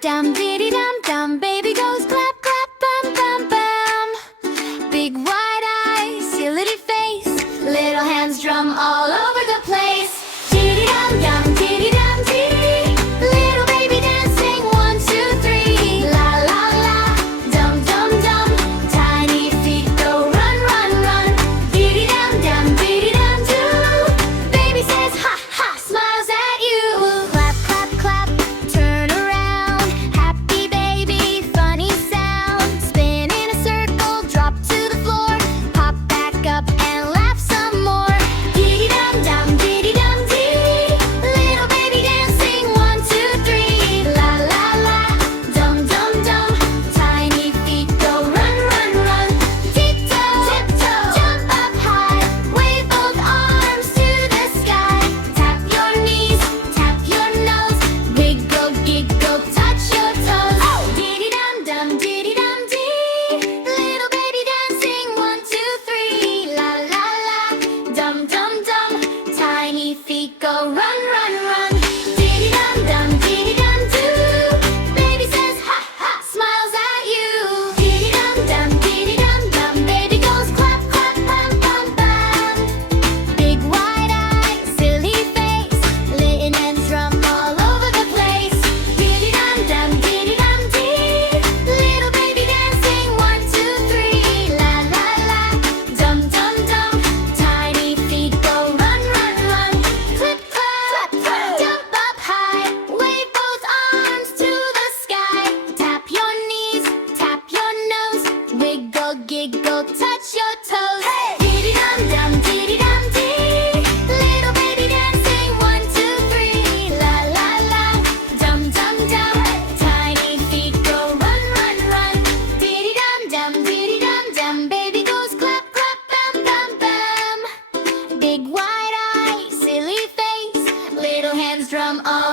dum, diddy dum dum. Baby goes clap clap, bam bam bam. Big wide eyes, silly face, little hands drum all over the place. Diddy dum dum, diddy dum dee. Little baby dancing 1, 2, 3. La la la, dum dum dum. Tiny feet go run run run. Diddy dum dum, diddy dum doo. Baby says ha ha, smiles at you. Clap clap clap, turn around. Happy baby, funny sound. Spin in a circle, drop to the floor. Pop back up and laugh some more. Diddy dum dum, diddy dum dee. Little baby dancing 1, 2, 3. La la la, dum dum dum. Tiny feet go run run run. Tiptoe, tiptoe, jump up high. Wave both arms to the sky. Tap your knees, tap your nose. Wiggle, giggle, touch your toes. Diddy dum dum, diddy dum dee. Little baby dancing 1, 2, 3. La la la, dum dum dum. Tiny feet go run run run. Diddy dum dum, diddy dum doo. Baby says ha ha, smiles at you. Diddy dum dum, diddy dum dum. Baby goes clap clap, bam bam bam. Big wide eyes, silly face, little hands drum all over the place. Diddy dum dum, diddy dum dee. Little baby dancing 1, 2, 3. La la la, dum dum dum. Tiny feet go run run run. Clip clap, jump up high. Wave both arms to the sky. Tap your knees, tap your nose. Wiggle, giggle, touch your toes. Diddy dum dum, diddy dum dee. Little baby dancing 1, 2, 3. La la la, dum dum dum. Tiny feet go run run run. Diddy dum dum, diddy dum dum. Baby goes clap clap, bam bam bam. Big wide eyes, silly face, little hands drum all